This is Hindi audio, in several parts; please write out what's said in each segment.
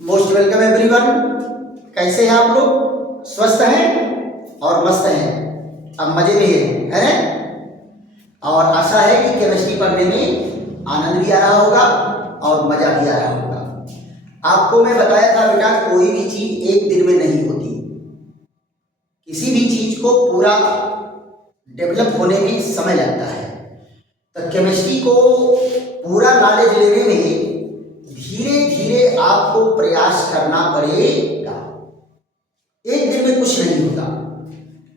Most welcome everyone. कैसे हैं आप लोग? स्वस्थ हैं और मस्त हैं, अब मजे में है ना? और आशा है कि केमिस्ट्री पढ़ने में आनंद भी आ रहा होगा और मजा भी आ रहा होगा। आपको मैं बताया था बेटा, कोई भी चीज एक दिन में नहीं होती। किसी भी चीज को पूरा डेवलप होने में समय लगता है। तो केमिस्ट्री को पूरा नॉलेज लेने में धीरे धीरे आपको प्रयास करना पड़ेगा। एक दिन में कुछ नहीं होता।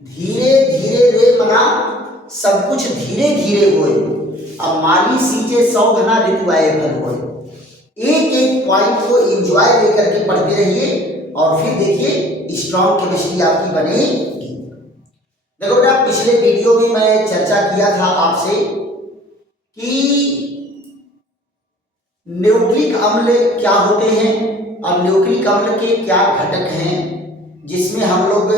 धीरे धीरे रे मना सब कुछ धीरे धीरे होए। अब माली सींचे 100 घना ऋतु आए फल होए। एक एक पॉइंट को एंजॉय लेकर के पढ़ते रहिए और फिर देखिए स्ट्रॉन्ग केमिस्ट्री आपकी बनेगी। देखो बेटा, पिछले वीडियो में मैं चर्चा किया था आपसे कि न्यूक्लिक अम्ल क्या होते हैं और न्यूक्लिक अम्ल के क्या घटक हैं, जिसमें हम लोग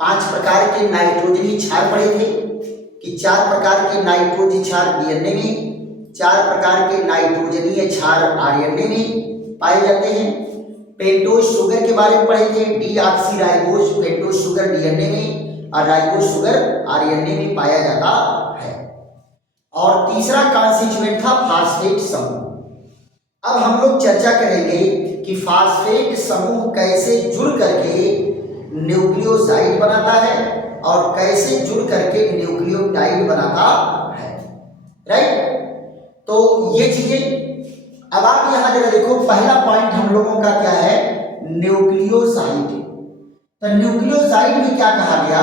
5 प्रकार के नाइट्रोजनी क्षार पढ़े थे कि 4 प्रकार के नाइट्रोजन क्षार डीएनए में, 4 प्रकार के नाइट्रोजनीय क्षार आरएनए में पाए जाते हैं। पेंटोज शुगर के बारे में पढ़े थे, डीऑक्सीराइबोज पेंटोज शुगर डीएनए में और राइबोज शुगर आरएनए में पाया जाता है। और तीसरा कॉन्स्टिट्यूएंट था फास्फेट समूह। अब हम लोग चर्चा करेंगे कि फास्फेट समूह कैसे जुड़ करके न्यूक्लियोसाइड बनाता है और कैसे जुड़ करके न्यूक्लियोटाइड बनाता है। राइट? तो ये चीजें अब आप यहां जरा देखो, पहला पॉइंट हम लोगों का क्या है? न्यूक्लियोसाइड। तो न्यूक्लियोसाइड में क्या कहा गया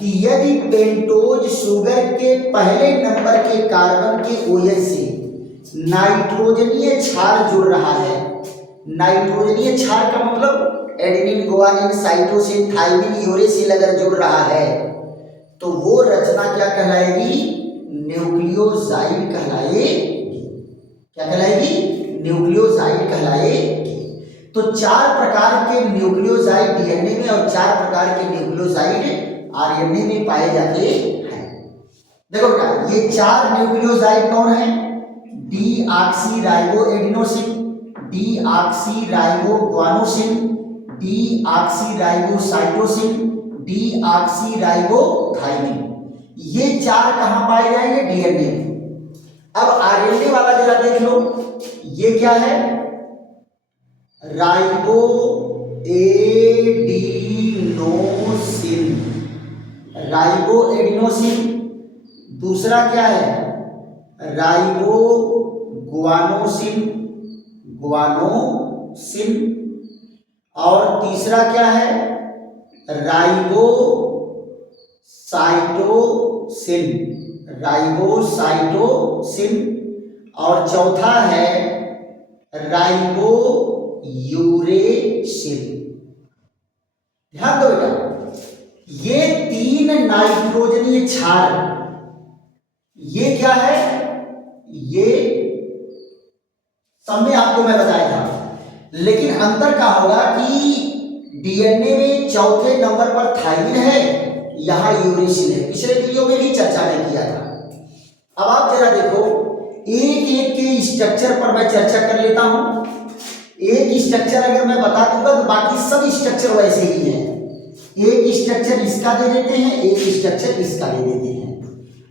कि यदि पेंटोज शुगर के पहले नंबर के कार्बन के OH से नाइट्रोजनीय क्षार जुड़ रहा है। नाइट्रोजनीय क्षार का मतलब adenine, guanine, cytosine, thymine, uracil अगर जुड़ रहा है तो वो रचना क्या कहलाएगी? न्यूक्लियोसाइड कहलाएगी। क्या कहलाएगी? न्यूक्लियोसाइड कहलाएगी। तो 4 प्रकार के न्यूक्लियोसाइड डीएनए में और 4 प्रकार के न्यूक्लियोसाइड आरएनए में पाए जाते हैं। देखो बेटा, ये 4 न्यूक्लियोसाइड कौन है? डीऑक्सीराइबोएडिनोसिन, डीऑक्सीराइबोग्वानोसिन, डीऑक्सीराइबोसाइटोसिन, डीऑक्सीराइबोथाइमिन। ये 4 कहां पाए जाएंगे? डीएनए में। अब आरएनए वाला जरा देख लो, ये क्या है? Ribo adenosine. Ribo adenosine. दूसरा क्या है? Ribo guanosine. गुआनोसिन। और तीसरा क्या है? राइबोसाइटोसिन। राइबोसाइटोसिन। और चौथा है राइबोयूरेसिल। ध्यान दो बेटा, ये 3 नाइट्रोजनीय क्षार, ये क्या है? ये सब में आपको मैं बताया था, लेकिन अंतर क्या होगा कि डीएनए में चौथे नंबर पर थाइमिन है, यहां यूरेसिल है। पिछले वीडियो में भी चर्चा में किया था। अब आप जरा देखो, एक एक के स्ट्रक्चर पर मैं चर्चा कर लेता हूं। एक स्ट्रक्चर अगर मैं बता दूंगा तो बाकी सब स्ट्रक्चर वैसे ही हैं। एक स्ट्रक्चर इसका दे देते हैं, एक स्ट्रक्चर इसका दे देते हैं।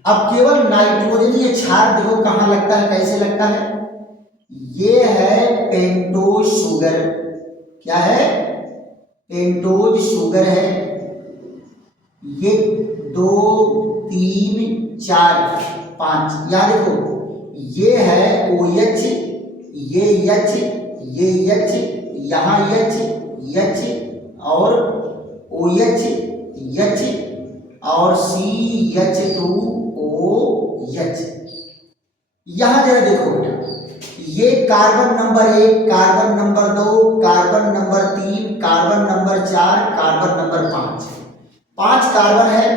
अब केवल नाइट्रोजनीय क्षार देखो कहां लगता है, कैसे लगता है? ये है पेंटोज शुगर। क्या है? पेंटोज शुगर है। ये 2 3 4 5, यहां देखो, ये है OH, ये H, ये H, यहां H, H और OH, H और CH2OH। यहां जरा देखो बेटा, ये carbon number 1, carbon number 2, carbon number 3, carbon number 4, carbon number 5। 5 carbon है,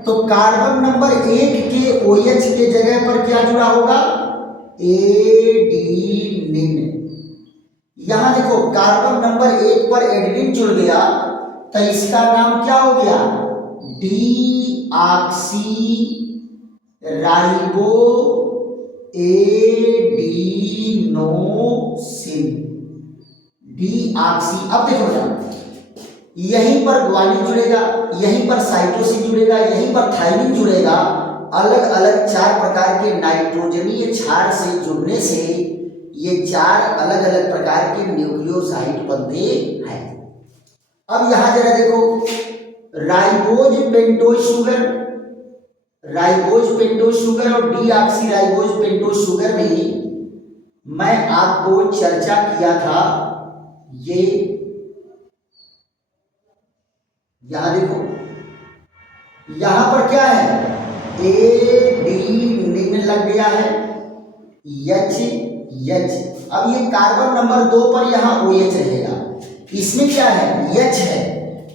तो कार्बन नंबर 1 के OH के जगह पर क्या जुड़ा होगा? एडिनिन। यहां देखो, कार्बन नंबर 1 पर एडिनिन जुड़ गया तो इसका नाम क्या हो गया? Deoxyribo adenosine. D oxy. अब देखो बेटा, यहीं पर ग्वानिन जुड़ेगा, यहीं पर साइटोसिन जुड़ेगा, यहीं पर थाइमिन जुड़ेगा। अलग अलग 4 प्रकार के नाइट्रोजनीय क्षार से जुड़ने से ये 4 अलग अलग प्रकार के न्यूक्लियोसाइड बनते हैं। अब यहां जरा देखो, ribose pentose sugar, ribose pentose sugar और deoxy ribose pentose sugar में मैं आपको चर्चा किया था। ये यहां देखो, यहां पर क्या है, ए डी निम्न लग गया है, एच एच। अब ये कार्बन नंबर 2 पर यहां ओ एच रहेगा, इसमें क्या है, एच है,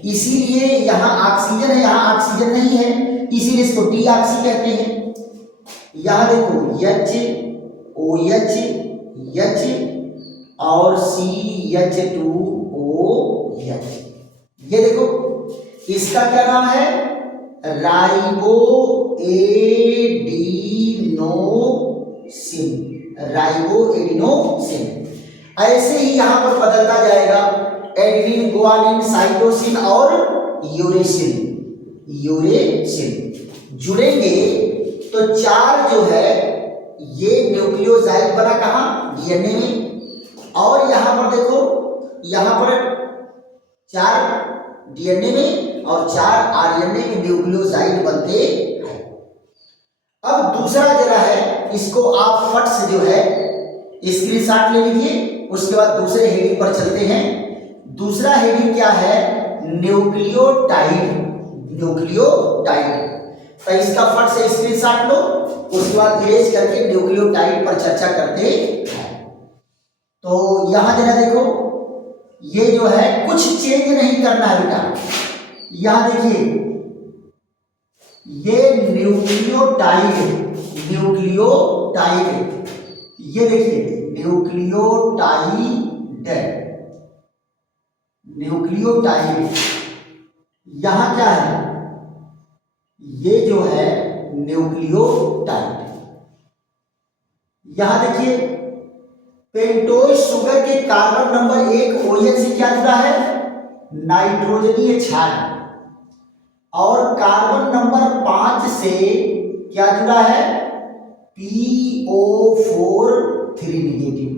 इसीलिए यहां ऑक्सीजन है, यहां ऑक्सीजन नहीं है, इसीलिए इसको डी ऑक्सी कहते हैं। यहां देखो एच ओ एच एच और सी एच 2 ओ एच। ये देखो, इसका क्या नाम है, राइबो एडिनोसिन, राइबो एडिनोसिन। ऐसे ही यहां पर बदलता जाएगा, एडेनिन, गुआनिन, साइटोसिन और यूरेसिन, यूरेसिन जुड़ेंगे तो 4 जो है ये न्यूक्लियोसाइड बना कहां, डीएनए में। और यहां पर देखो, यहां पर 4 डीएनए में और 4 आरएनए में न्यूक्लियोसाइड बनते हैं। अब दूसरा जरा है, इसको आप फट से जो है स्क्रीनशॉट ले लीजिए, उसके बाद दूसरे हेडिंग पर चलते हैं। दूसरा हेडिंग क्या है, न्यूक्लियोटाइड, न्यूक्लियोटाइड। तो इसका फट से स्क्रीनशॉट लो, उसके बाद इरेज करके न्यूक्लियोटाइड पर चर्चा करते हैं। तो यहां जरा देखो, ये जो है कुछ चेंज नहीं करना है बेटा। यहां देखिए, ये न्यूक्लियोटाइड, न्यूक्लियोटाइड, ये देखिए न्यूक्लियोटाइड, न्यूक्लियोटाइड। यहां क्या है, ये जो है न्यूक्लियोटाइड। यहां देखिए, पेंटोज शुगर के कार्बन नंबर 1 OH से क्या जुड़ा है, नाइट्रोजनीय क्षार, और कार्बन नंबर 5 से क्या जुड़ा है, PO4 3 नेगेटिव।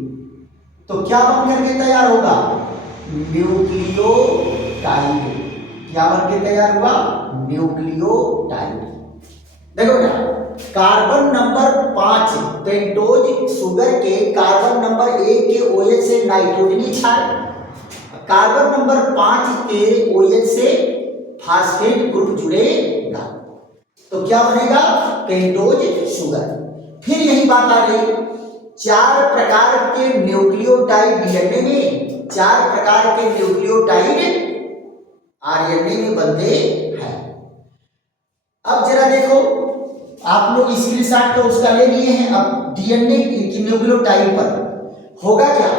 तो क्या बन करके तैयार होगा, न्यूक्लियोटाइड। क्या बन के तैयार हुआ, न्यूक्लियोटाइड। देखो बेटा, कार्बन नंबर 5 पेंटोज शुगर के कार्बन नंबर 1 के OH से नाइट्रोजनीय क्षार, कार्बन नंबर 5 के OH से फास्फेट ग्रुप जुड़ेगा, तो क्या बनेगा, पेंटोज शुगर। फिर यही बात आ गई, 4 प्रकार के न्यूक्लियोटाइड डीएनए में, 4 प्रकार के न्यूक्लियोटाइड आरएनए में बनते हैं। अब जरा देखो, आप लोग स्क्रीनशॉट तो उसका ले लिए हैं। अब डीएनए की न्यूक्लियोटाइड पर होगा क्या,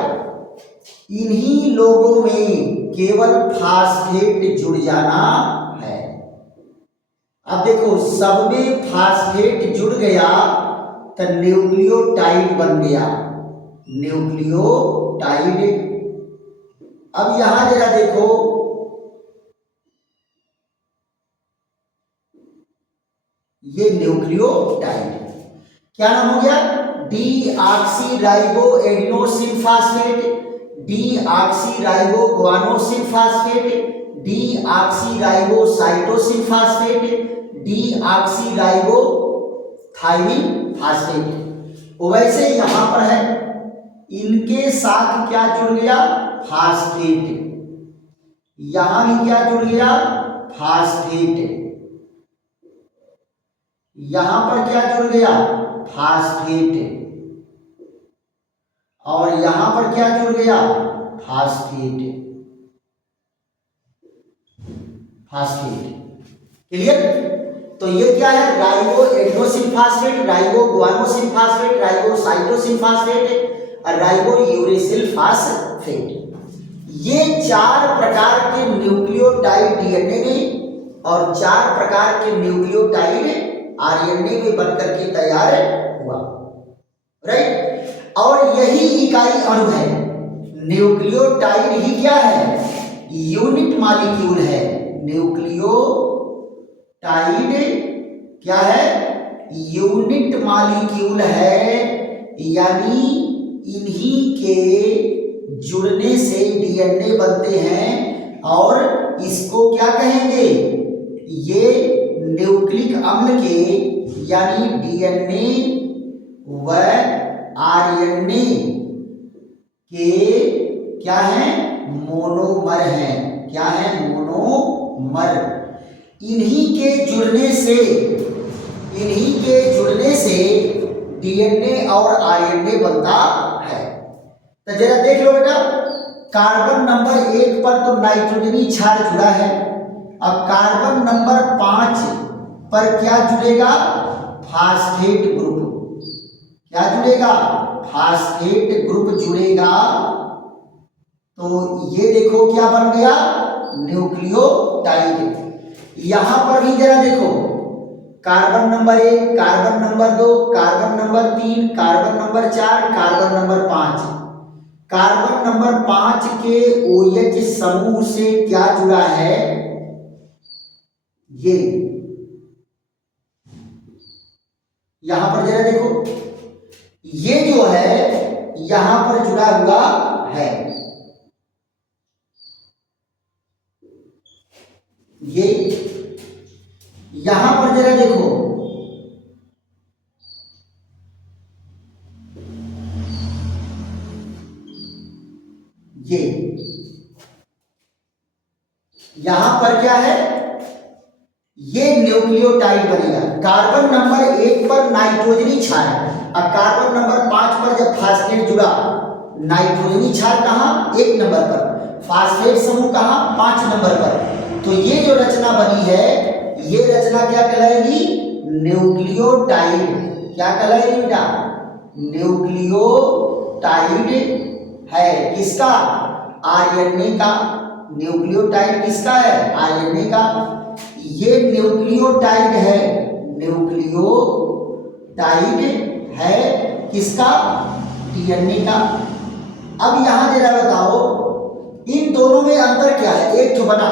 इन्हीं लोगों में केवल फास्फेट जुड़ जाना है। अब देखो, सब में फास्फेट जुड़ गया तो न्यूक्लियोटाइड बन गया, न्यूक्लियोटाइड। अब यहां जरा देखो, ये न्यूक्लियोटाइड क्या नाम हो गया, D oxy ribo adenosine phosphate, D oxy ribo guanosine phosphate, D oxy ribo cytosine phosphate, D oxy ribo thymine phosphate. वैसे यहां पर है, इनके साथ क्या जुड़ गया, फास्फेट। यहां भी क्या जुड़ गया, फास्फेट। यहां पर क्या जुड़ गया, फास्फेट। और यहां पर क्या जुड़ गया, फास्फेट, फास्फेट। क्लियर। तो ये क्या है, ribo adenosine phosphate, ribo guanosine phosphate, ribo cytosine phosphate और राइबो यूरेसिल फास्फेट। ये 4 प्रकार के न्यूक्लियोटाइड डीएनए में और 4 प्रकार के न्यूक्लियोटाइड आरएनए में बनकर के तैयार हुआ, राइट। और यही इकाई अणु है न्यूक्लियोटाइड ही क्या है, यूनिट मॉलिक्यूल है। न्यूक्लियोटाइड क्या है, यूनिट मॉलिक्यूल है, यानी इन्हीं के जुड़ने से डीएनए बनते हैं और इसको क्या कहेंगे, ये न्यूक्लिक अम्ल के यानी डीएनए व आरएनए के क्या है, मोनोमर हैं। क्या है, मोनोमर। इन्हीं के जुड़ने से डीएनए और आरएनए बनता है। तो जरा देख लो बेटा, कार्बन नंबर 1 पर तो नाइट्रोजनी क्षार जुड़ा है। अब कार्बन नंबर 5 पर क्या जुड़ेगा, फास्फेट ग्रुप। क्या जुड़ेगा, फास्फेट ग्रुप जुड़ेगा। तो ये देखो क्या बन गया, न्यूक्लियोटाइड। यहां पर भी जरा देखो, carbon number 1, carbon number 2, carbon number 3, carbon number 4, carbon number 5। Carbon number 5 के OH समूह से क्या जुड़ा है, ये यहां पर जरा देखो, ये जो है यहां पर जुड़ा हुआ है, ये यहां पर जरा देखो, ये यहां पर क्या है, ये न्यूक्लियोटाइड बनेगा। कार्बन नंबर 1 पर नाइट्रोजनी क्षार, और कार्बन नंबर 5 पर जब फास्फेट जुड़ा, नाइट्रोजनी क्षार कहां, 1 नंबर पर, फास्फेट समूह कहां, 5 नंबर पर। तो ये जो रचना बनी है, ये रचना क्या कहलाएगी, न्यूक्लियोटाइड। क्या कहलाएगी बेटा, न्यूक्लियोटाइड है। किसका, आरएनए का। न्यूक्लियोटाइड किसका है, आरएनए का। ये न्यूक्लियोटाइड है, न्यूक्लियोटाइड है किसका, डीएनए का। अब यहां जरा बताओ, इन दोनों में अंतर क्या है, एक तो बना,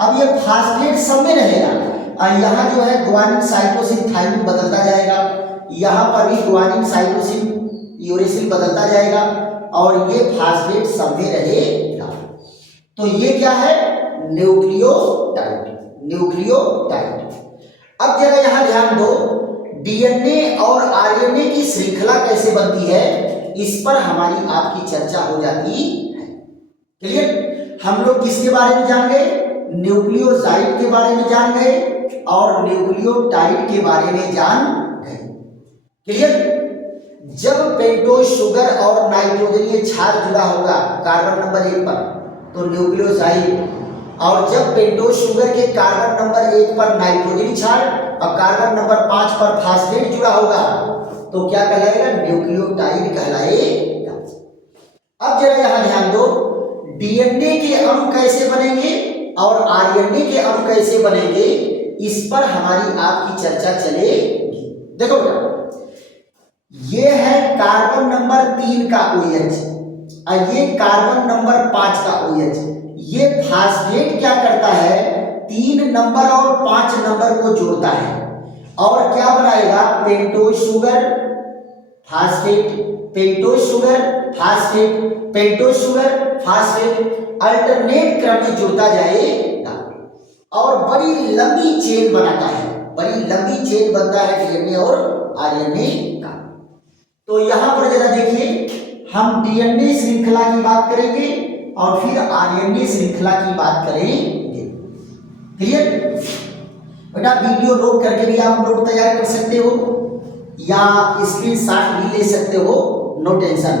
अब ये फास्फेट सब में रहेगा, और यहां जो है ग्वानिन साइटोसिन थाइमिन बदलता जाएगा, यहां पर भी ग्वानिन साइटोसिन यूरेसिल बदलता जाएगा, और ये फास्फेट सब में रहेगा। तो ये क्या है, न्यूक्लियोटाइड। न्यूक्लियोटाइड। अब जरा यहां ध्यान दो, डीएनए और आरएनए की श्रृंखला कैसे बनती है, इस पर हमारी आपकी चर्चा हो जाती है। क्लियर, हम लोग किसके बारे में जान गए, न्यूक्लियोसाइड के बारे में जान गए और न्यूक्लियोटाइड के बारे में जान गए। क्लियर, जब पेंटोज शुगर और नाइट्रोजनीय क्षार जुड़ा होगा कार्बन नंबर 1 पर तो न्यूक्लियोसाइड, और जब पेंटोज शुगर के कार्बन नंबर 1 पर नाइट्रोजनी क्षार और कार्बन नंबर 5 पर फास्फेट जुड़ा होगा तो क्या कहलाएगा, न्यूक्लियोटाइड कहलाएगा। अब जरा यहां ध्यान दो, डीएनए के अणु कैसे बनेंगे और आरएनए के अणु कैसे बनेंगे, इस पर हमारी आपकी चर्चा चलेगी। देखो बेटा, ये है कार्बन नंबर 3 का OH और ये कार्बन नंबर 5 का OH। ये फास्फेट क्या करता है, 3 नंबर और 5 नंबर को जोड़ता है और क्या बनाएगा, pentose sugar phosphate, pentose sugar phosphate, pentose sugar phosphate, alternate क्रम में जुड़ता जाएगा और बड़ी लंबी चेन बनाता है, बड़ी लंबी चेन बनता है डीएनए और आरएनए का। तो यहां पर जरा देखिए, हम डीएनए श्रृंखला की बात करेंगे और फिर आरएनए श्रृंखला की बात करेंगे। क्लियर बेटा, वीडियो रोक करके भी आप नोट तैयार कर सकते हो या स्क्रीनशॉट भी ले सकते हो, नो टेंशन।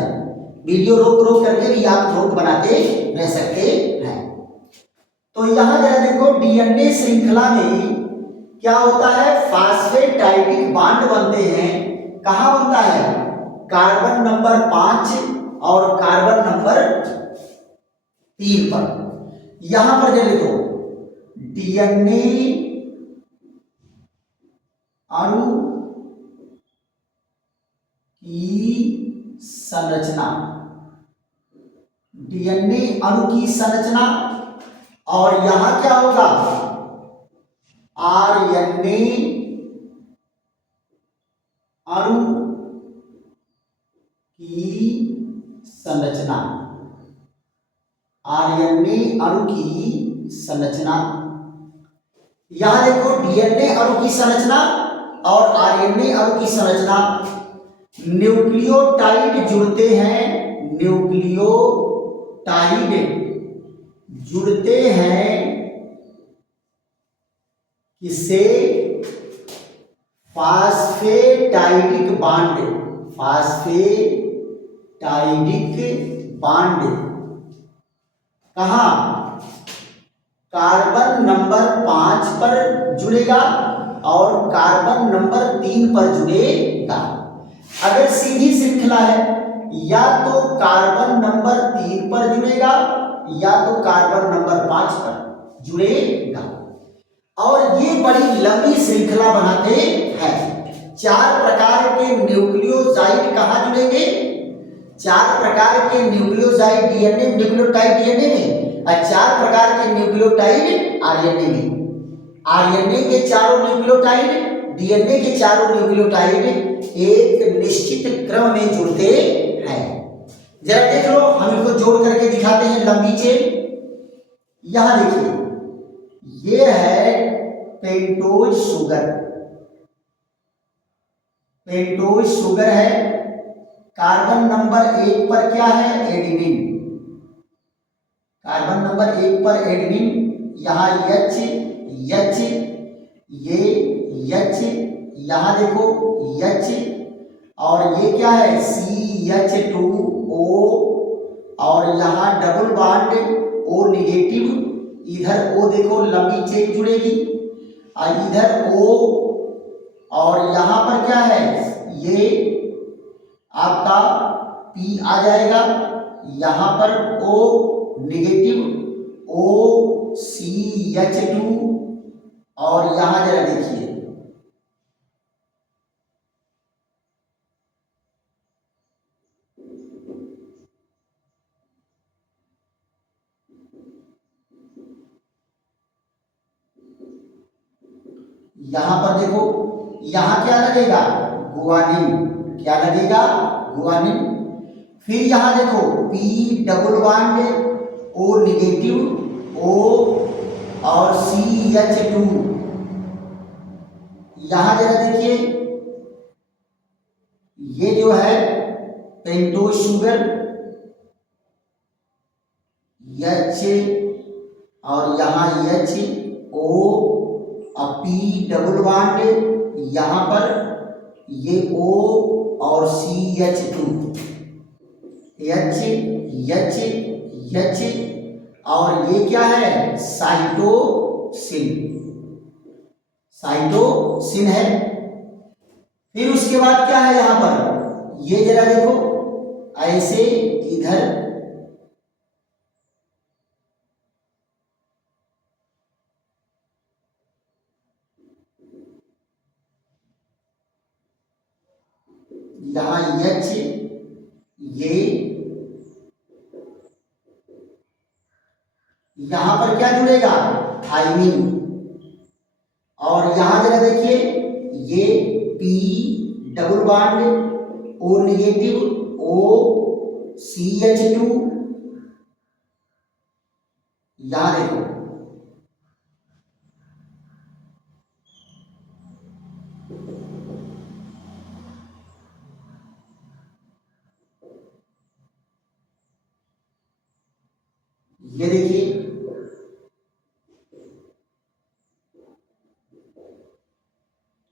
वीडियो रोक करके भी आप नोट बनाते रह सकते हैं। तो यहां जरा देखो, डीएनए श्रृंखला में क्या होता है, फास्फेटाइडिक बांड बनते हैं। कहां बनता है, कार्बन नंबर 5 और कार्बन नंबर 3 पर। यहां पर जरा देखो, डीएनए अणु की संरचना, डीएनए अणु की संरचना, और यहां क्या होगा, आरएनए अणु की संरचना, आरएनए अणु की संरचना। यहां देखो डीएनए अणु की संरचना और आरएनए अणु की संरचना, न्यूक्लियोटाइड जुड़ते हैं, न्यूक्लियोटाइड जुड़ते हैं किससे, फास्फेटाइडिक बांड, फास्फेटाइडिक बांड कहां, कार्बन नंबर 5 पर जुड़ेगा और कार्बन नंबर 3 पर जुड़ेगा। अगर सीधी श्रृंखला है या तो कार्बन नंबर 3 पर जुड़ेगा या तो कार्बन नंबर 5 पर जुड़ेगा, और ये बड़ी लंबी श्रृंखला बनाते हैं। 4 प्रकार के न्यूक्लियोसाइड कहां जुड़ेंगे, 4 प्रकार के न्यूक्लियोसाइड डीएनए न्यूक्लियोटाइड डीएनए में, और 4 प्रकार के न्यूक्लियोटाइड आरएनए में। आरएनए के चारों न्यूक्लियोटाइड, डीएनए के चारों न्यूक्लियोटाइड एक निश्चित क्रम में जुड़ते हैं। जरा देख लो, हम इनको जोड़ करके दिखाते हैं लंबी चेन। यहां देखिए, ये है पेंटोज शुगर, पेंटोज शुगर है। कार्बन नंबर 1 पर क्या है, एडेनिन, कार्बन नंबर 1 पर एडेनिन, यहां एच, ये एच, यहां देखो एच, और ये क्या है CH2O, और यहां डबल बॉन्ड O निगेटिव, इधर O देखो लंबी चेन जुड़ेगी, और इधर O, और यहां पर क्या है, ये आपका P आ जाएगा, यहां पर O निगेटिव, OCH2, और यहां जरा देखिए यहां पर देखो, यहां क्या लगेगा, गुआनिन, क्या लगेगा, गुआनिन। फिर यहां देखो P double bond O negative, O और CH2, यहां जरा देखिए, ये जो है पेंटोज शुगर, H और यहां HO और P डबल बॉन्ड, यहां पर ये O और CH2, H, और ये क्या है, साइटोसिन, साइटोसिन है। फिर उसके बाद क्या है यहां पर, ये जरा देखो ऐसे इधर, यहां H, ये यहां पर क्या जुड़ेगा, थाइमिन, और यहां जरा देखिए, ये P double bond O negative, O CH2, यहां देखो ये देखिए,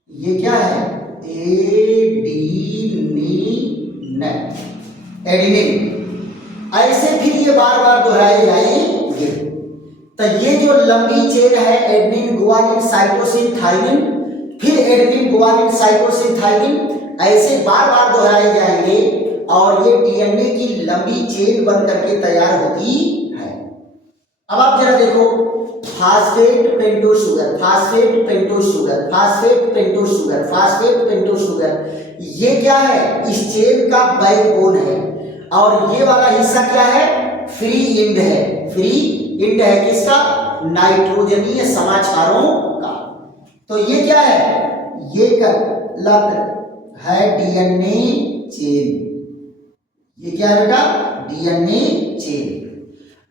ये क्या है, एडिनिन, एडिनिन। ऐसे फिर ये बार बार दोहराए जाएंगे। तो ये जो लंबी चेन है, एडेनिन, गुआनिन, साइटोसिन, थाइमिन, फिर एडेनिन, गुआनिन, साइटोसिन, थाइमिन, ऐसे बार बार दोहराए जाएंगे, और ये डीएनए की लंबी चेन बन करके तैयार होती है। अब आप जरा देखो, phosphate pentose sugar, phosphate pentose sugar, phosphate pentose sugar, phosphate pentose sugar, ये क्या है, इस चेन का बैकबोन है, और ये वाला हिस्सा क्या है, फ्री इंड है, फ्री इंड है किसका? नाइट्रोजनीय समाचारों का। तो ये क्या है? ये कहलाता है डीएनए चेन। ये क्या है बेटा? DNA chain.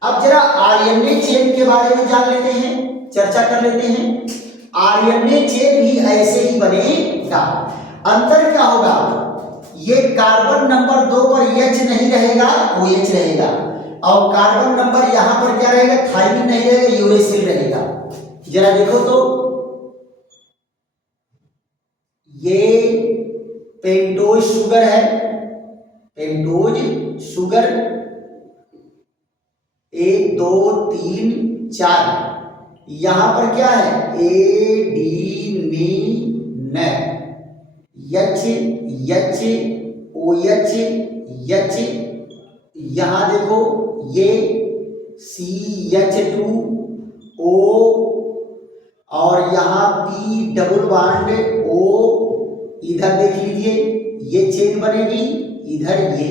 अब जरा आरएनए चेन के बारे में जान लेते हैं, चर्चा कर लेते हैं। आरएनए चेन भी ऐसे ही बनेगा। अंतर क्या होगा? ये कार्बन नंबर 2 पर एच नहीं रहेगा, OH रहेगा, और कार्बन नंबर यहां पर क्या रहेगा? थायमिन नहीं रहेगा, यूरेसिल रहेगा। जरा देखो तो, ये पेंटोज शुगर है, पेंटोज शुगर 1 2 3 4, यहां पर क्या है? Adenine, H H OH H, यहां देखो ये CH2O, और यहां P डबल बॉन्ड O, इधर देख लीजिए ये चेन बनेगी, इधर ये,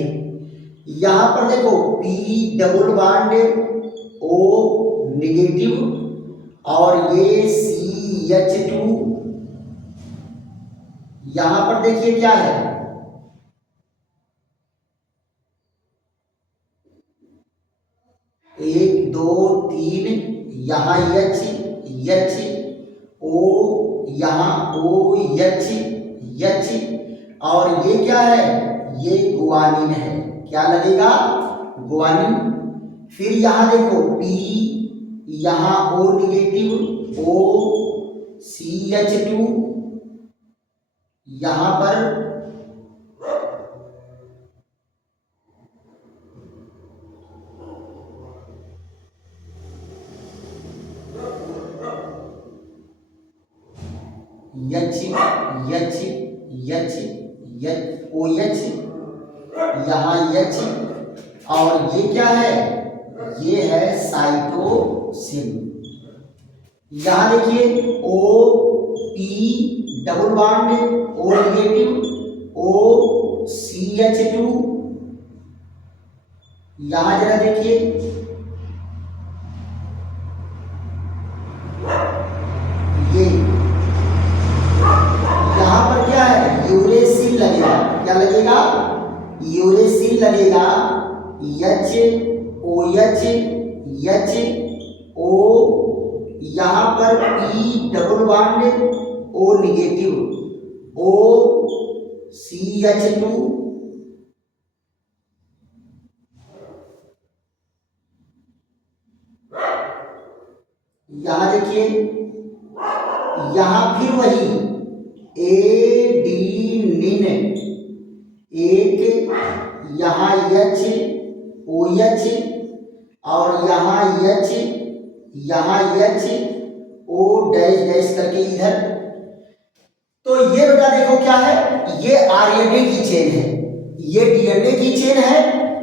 यहां पर देखो P double bond O negative, और ये CH2, यहां पर देखिए क्या है? 1 2 3, यहां H O, यहां OH, और ये क्या है? ये गुआनिन है। क्या लगेगा? गुआनिन। फिर यहां देखो P, यहां O नेगेटिव, O CH2, यहां पर OH, यहां H, और ये क्या है? ये है साइटोसिन। यहां देखिए O P double bond O negative, O CH2, यहां जरा देखिए ये, यहां पर क्या है? यूरेसिल लगेगा। क्या लगेगा? यूरेसिल लगेगा। H OH O, यहां पर P double bond O negative, O CH2, यहां देखिए, यहां फिर वही एडीनिन, एक, यहां H OH, और यहां H O डैश डैश करके इधर। तो ये बेटा देखो क्या है? ये आरएनए की चेन है, ये डीएनए की चेन है,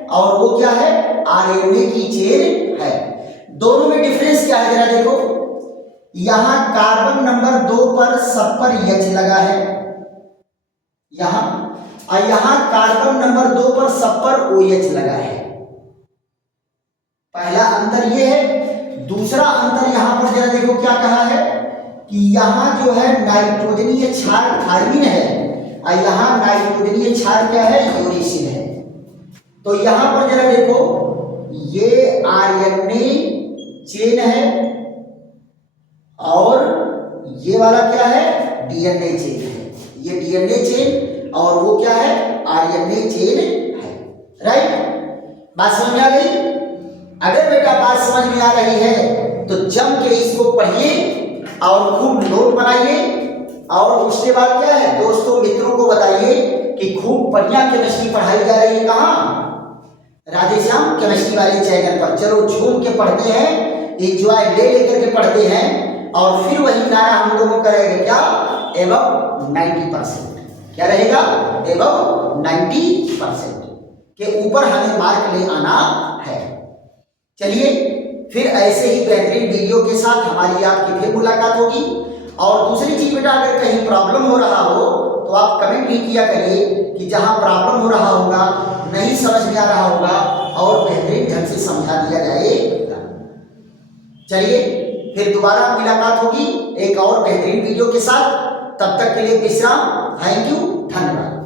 और वो क्या है? आरएनए की चेन है। दोनों में डिफरेंस क्या है? जरा देखो, यहां कार्बन नंबर 2 पर सब पर H लगा है, यहां, और यहां कार्बन नंबर 2 पर सब पर OH लगा है। पहला अंतर ये है। दूसरा अंतर यहां पर जरा देखो क्या कहा है कि यहां जो है नाइट्रोजनीय क्षार थायमिन है, और यहां नाइट्रोजनीय क्षार क्या है? यूरेसिल है। तो यहां पर जरा देखो, ये आरएनए चेन है, और ये वाला क्या है? डीएनए चेन है। ये डीएनए चेन, और वो क्या है? आरएनए चेन है। राइट? बात समझ में आ गई? अगर बेटा बात समझ में आ रही है तो जम के इसको पढ़िए और खूब नोट बनाइए, और उसके बाद क्या है? दोस्तों मित्रों को बताइए कि खूब बढ़िया केमिस्ट्री पढ़ाई जा रही है। कहाँ? राधेश्याम केमिस्ट्री वाले चैनल पर। चलो झूम के पढ़ते हैं, एंजॉय ले लेकर के पढ़ते हैं, और फिर वही नारा हम लोगों का रहेगा क्या? एबव 90%। क्या रहेगा? एबव 90% के ऊपर हमें मार्क ले आना है। चलिए फिर ऐसे ही बेहतरीन वीडियो के साथ हमारी आपकी फिर मुलाकात होगी। और दूसरी चीज बेटा, अगर कहीं प्रॉब्लम हो रहा हो तो आप कमेंट भी किया करिए कि जहां प्रॉब्लम हो रहा होगा, नहीं समझ में आ रहा होगा, और बेहतरीन ढंग से से समझा दिया जाएगा। चलिए फिर दोबारा मुलाकात होगी एक और बेहतरीन वीडियो के साथ। तब तक के लिए विश्राम। थैंक यू, धन्यवाद।